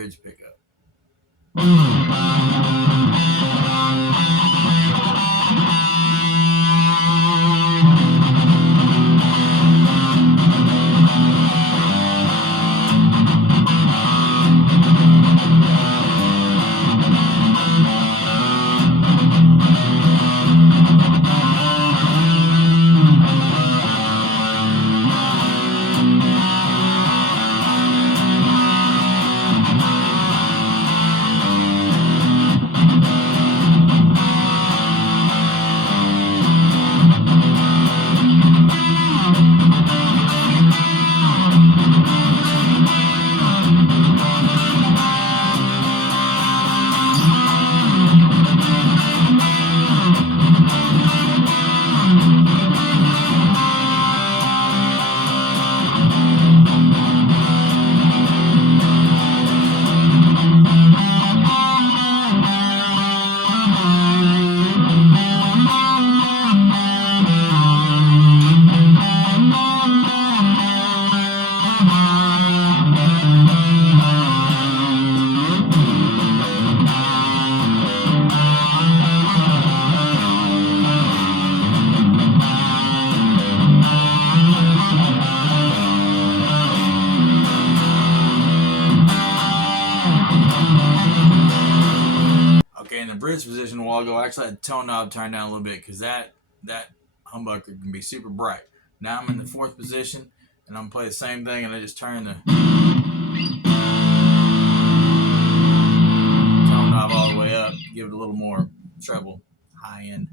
bridge pickup. Okay, in the bridge position a while ago, I actually had the tone knob turned down a little bit because that humbucker can be super bright. Now I'm in the fourth position, and I'm gonna play the same thing, and I just turn the tone knob all the way up, give it a little more treble, high end.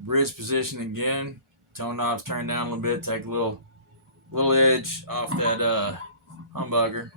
Bridge position again. Tone knobs turned down a little bit. Take a little edge off that humbucker.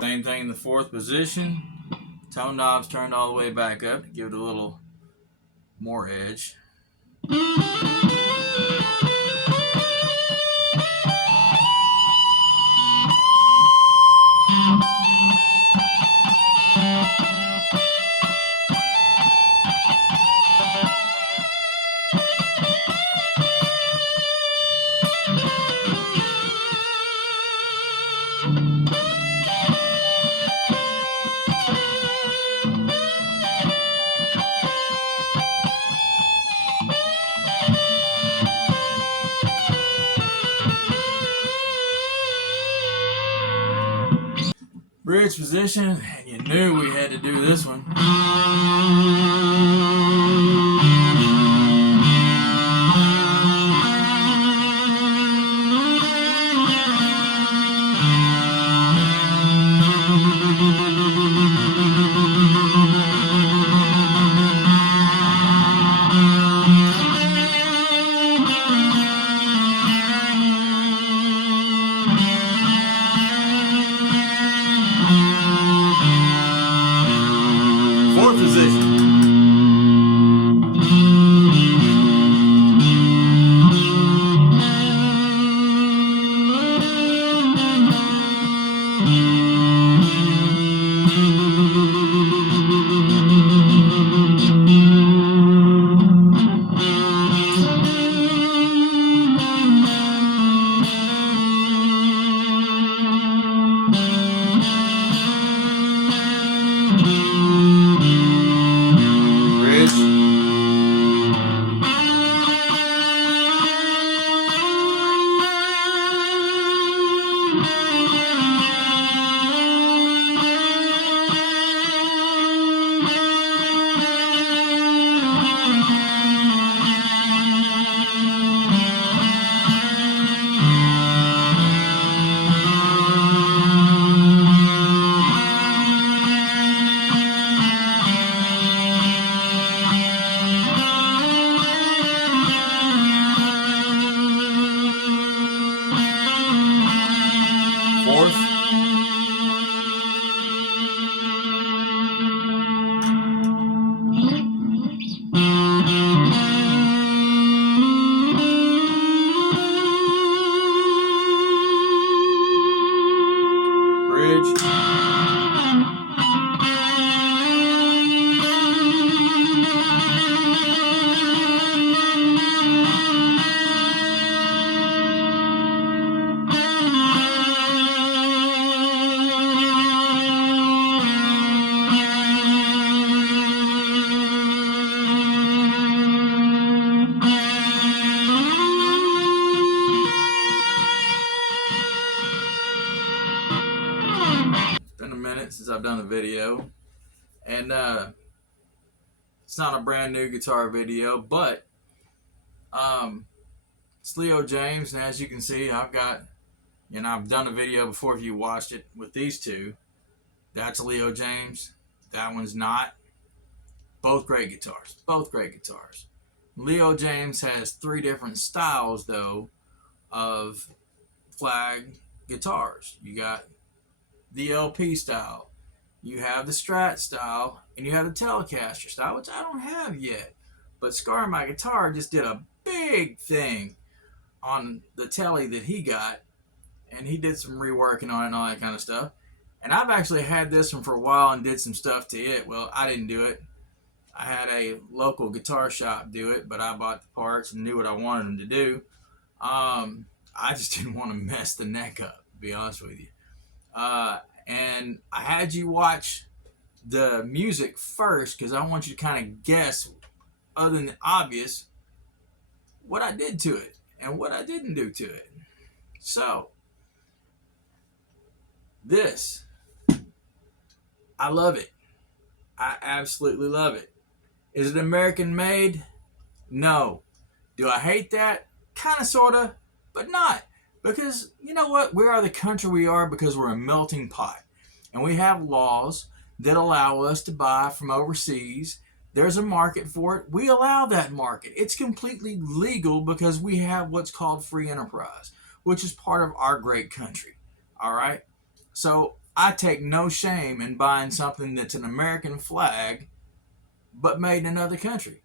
Same thing in the fourth position. Tone knobs turned all the way back up to give it a little more edge. Bridge position, you knew we had to do this one. bridge. Been a minute since I've done a video, and it's not a brand new guitar video, but it's Leo Jaymz, and as you can see, I've got, I've done a video before if you watched it with these two. That's a Leo Jaymz, that one's not. Both great guitars, both great guitars. Leo Jaymz has 3 different styles though of flag guitars. You got the LP style, you have the Strat style, and you have the Telecaster style, which I don't have yet. But Scar My Guitar just did a big thing on the Telly that he got, and he did some reworking on it and all that kind of stuff. And I've actually had this one for a while and did some stuff to it. Well, I didn't do it. I had a local guitar shop do it, but I bought the parts and knew what I wanted them to do. I just didn't want to mess the neck up, to be honest with you. And I had you watch the music first because I want you to kind of guess, other than the obvious, what I did to it and what I didn't do to it. So, this, I love it. I absolutely love it. Is it American made? No. Do I hate that? Kind of, sort of, but not. Because, you know what? We are the country we are because we're a melting pot. And we have laws that allow us to buy from overseas. There's a market for it. We allow that market. It's completely legal because we have what's called free enterprise, which is part of our great country. All right? So I take no shame in buying something that's an American flag, but made in another country.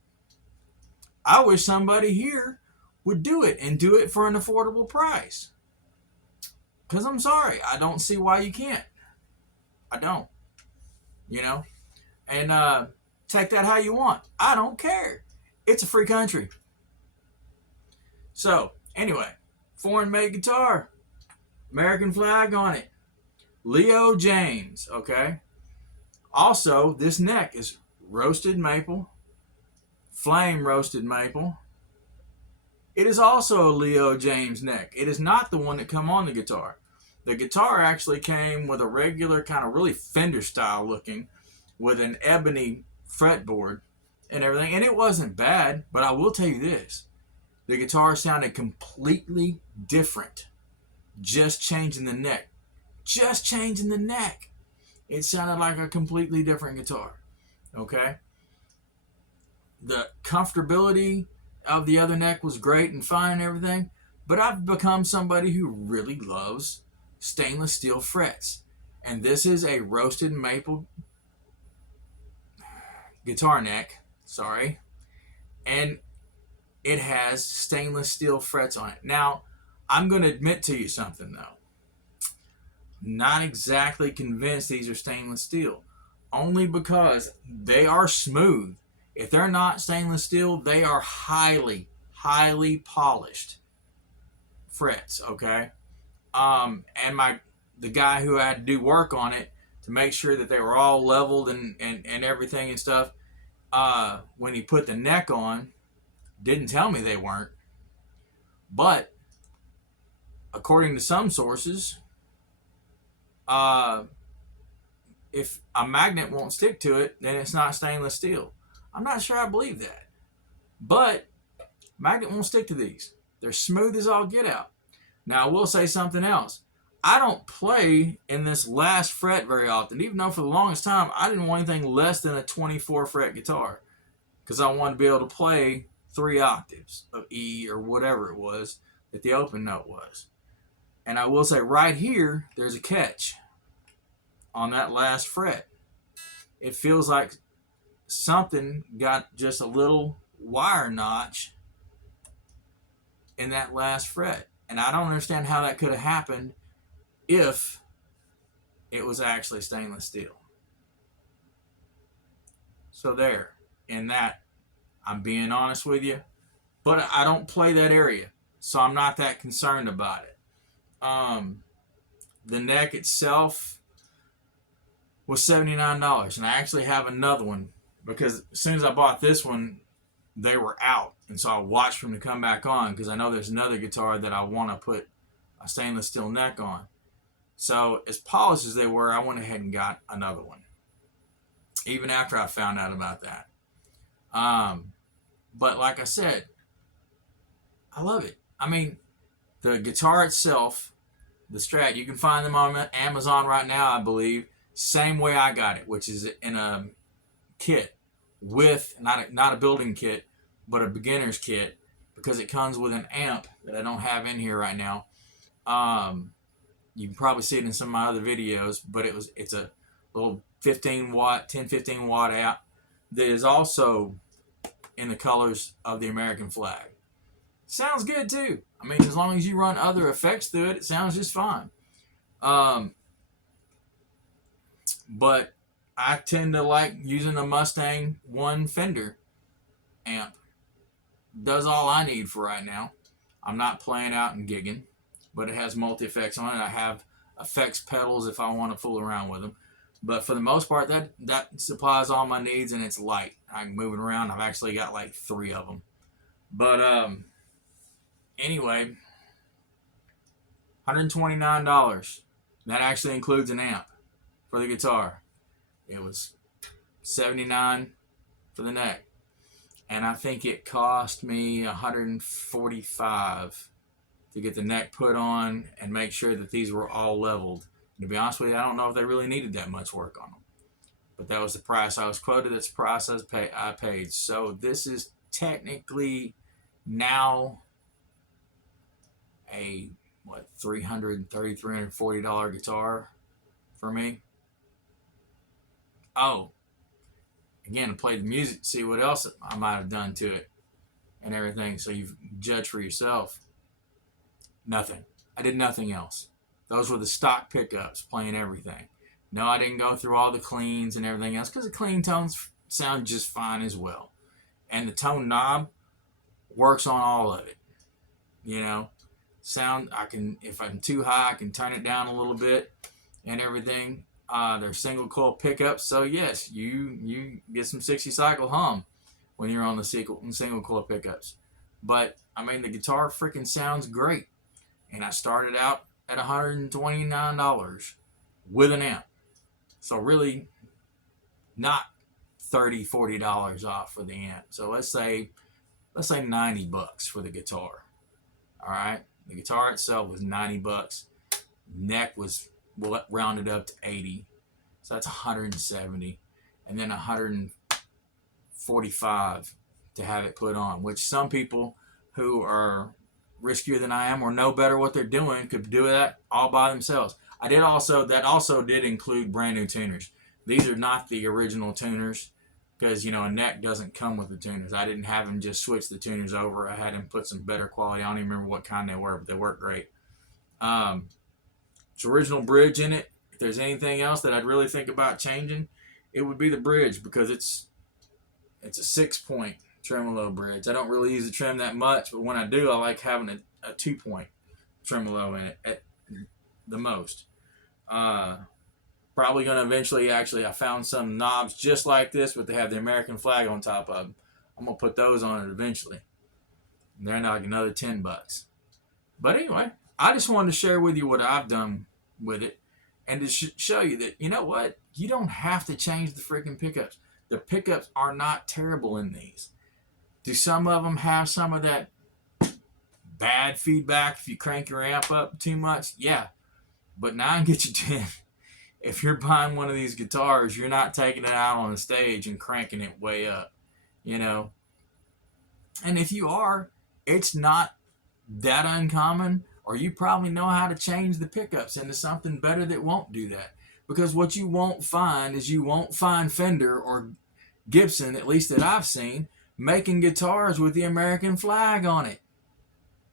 I wish somebody here would do it and do it for an affordable price. Because I'm sorry, I don't see why you can't. I don't. And take that how you want. I don't care. It's a free country. So, anyway, foreign made guitar, American flag on it. Leo Jaymz, okay? Also, this neck is roasted maple, flame roasted maple. It is also a Leo Jaymz neck. It is not the one that come on the guitar. The guitar actually came with a regular kind of really Fender style looking with an ebony fretboard and everything. And it wasn't bad, but I will tell you this. The guitar sounded completely different. Just changing the neck. Just changing the neck. It sounded like a completely different guitar. Okay? The comfortability of the other neck was great and fine and everything, but I've become somebody who really loves stainless steel frets. And this is a roasted maple guitar neck, sorry, and it has stainless steel frets on it. Now, I'm going to admit to you something though. Not exactly convinced these are stainless steel, only because they are smooth. If they're not stainless steel, they are highly, highly polished frets, okay? And the guy who had to do work on it to make sure that they were all leveled and everything and stuff, when he put the neck on, didn't tell me they weren't. But according to some sources, if a magnet won't stick to it, then it's not stainless steel. I'm not sure I believe that. But magnet won't stick to these. They're smooth as all get out. Now, I will say something else. I don't play in this last fret very often, even though for the longest time I didn't want anything less than a 24 fret guitar because I wanted to be able to play 3 octaves of E or whatever it was that the open note was. And I will say right here, there's a catch on that last fret. It feels like something got just a little wire notch in that last fret. And I don't understand how that could have happened if it was actually stainless steel. So there, in that, I'm being honest with you, but I don't play that area, so I'm not that concerned about it. The neck itself was $79, and I actually have another one because as soon as I bought this one, they were out, and so I watched for them to come back on because I know there's another guitar that I want to put a stainless steel neck on. So as polished as they were, I went ahead and got another one, even after I found out about that. But like I said, I love it. I mean, the guitar itself, the Strat, you can find them on Amazon right now, I believe. Same way I got it, which is in a kit with, not a building kit, but a beginner's kit, because it comes with an amp that I don't have in here right now. You can probably see it in some of my other videos, but it's a little 15 watt, 10-15 watt amp that is also in the colors of the American flag. Sounds good too. I mean, as long as you run other effects through it, it sounds just fine. But I tend to like using a Mustang one Fender amp. Does all I need for right now. I'm not playing out and gigging, but it has multi-effects on it. I have effects pedals if I want to fool around with them. But for the most part, that supplies all my needs, and it's light. I can move it around. I've actually got like 3 of them. But anyway, $129. That actually includes an amp for the guitar. It was $79 for the neck. And I think it cost me $145 to get the neck put on and make sure that these were all leveled. And to be honest with you, I don't know if they really needed that much work on them. But that was the price I was quoted. That's the price I paid. So this is technically now a, $340 guitar for me. Oh, again, to play the music, see what else I might have done to it and everything. So you judge for yourself. Nothing. I did nothing else. Those were the stock pickups playing everything. No, I didn't go through all the cleans and everything else because the clean tones sound just fine as well. And the tone knob works on all of it. You know, sound, if I'm too high, I can turn it down a little bit and everything. They're single coil pickups, so yes, you get some 60 cycle hum when you're on the single coil pickups. But I mean, the guitar freaking sounds great, and I started out at $129 with an amp, so really not $30-$40 off for the amp. So let's say $90 for the guitar. All right, the guitar itself was $90. Neck was rounded up to 80, so that's 170, and then 145 to have it put on, which some people who are riskier than I am or know better what they're doing could do that all by themselves. That also did include brand new tuners. These are not the original tuners because, a neck doesn't come with the tuners. I didn't have them just switch the tuners over. I had them put some better quality. I don't even remember what kind they were, but they work great. It's original bridge in it. If there's anything else that I'd really think about changing, it would be the bridge, because it's a 6-point tremolo bridge. I don't really use the trim that much, but when I do, I like having a 2-point tremolo in it at the most. Probably going to eventually, I found some knobs just like this, but they have the American flag on top of them. I'm going to put those on it eventually. And they're like another $10. But anyway, I just wanted to share with you what I've done with it, and to show you that, you know what? You don't have to change the freaking pickups. The pickups are not terrible in these. Do some of them have some of that bad feedback if you crank your amp up too much? Yeah. But 9 get you 10. If you're buying one of these guitars, you're not taking it out on the stage and cranking it way up, And if you are, it's not that uncommon, or you probably know how to change the pickups into something better that won't do that. Because what you won't find is you won't find Fender or Gibson, at least that I've seen, making guitars with the American flag on it.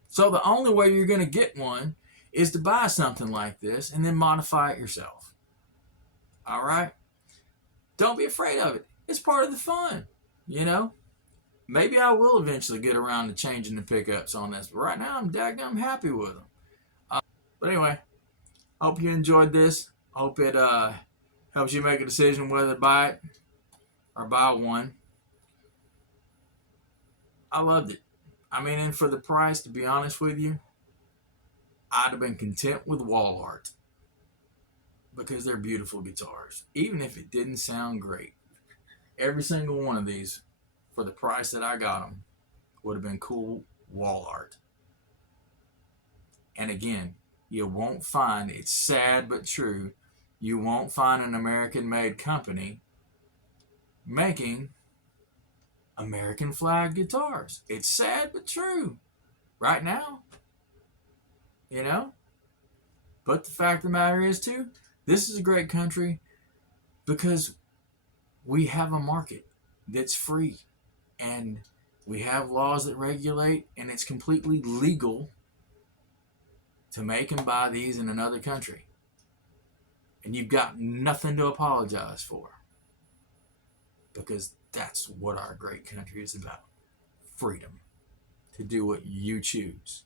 So the only way you're going to get one is to buy something like this and then modify it yourself. All right? Don't be afraid of it. It's part of the fun, you know? Maybe I will eventually get around to changing the pickups on this, but right now I'm daggum happy with them. But anyway, hope you enjoyed this. Hope it helps you make a decision whether to buy it or buy one. I loved it. I mean, and for the price, to be honest with you, I'd have been content with wall art because they're beautiful guitars. Even if it didn't sound great, every single one of these, for the price that I got them, would have been cool wall art. And again, you won't find, it's sad but true, you won't find an American made company making American flag guitars. It's sad but true right now, you know? But the fact of the matter is, too, this is a great country because we have a market that's free and we have laws that regulate, and it's completely legal to make and buy these in another country. And you've got nothing to apologize for because that's what our great country is about. Freedom to do what you choose.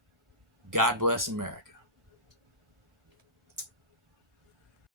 God bless America.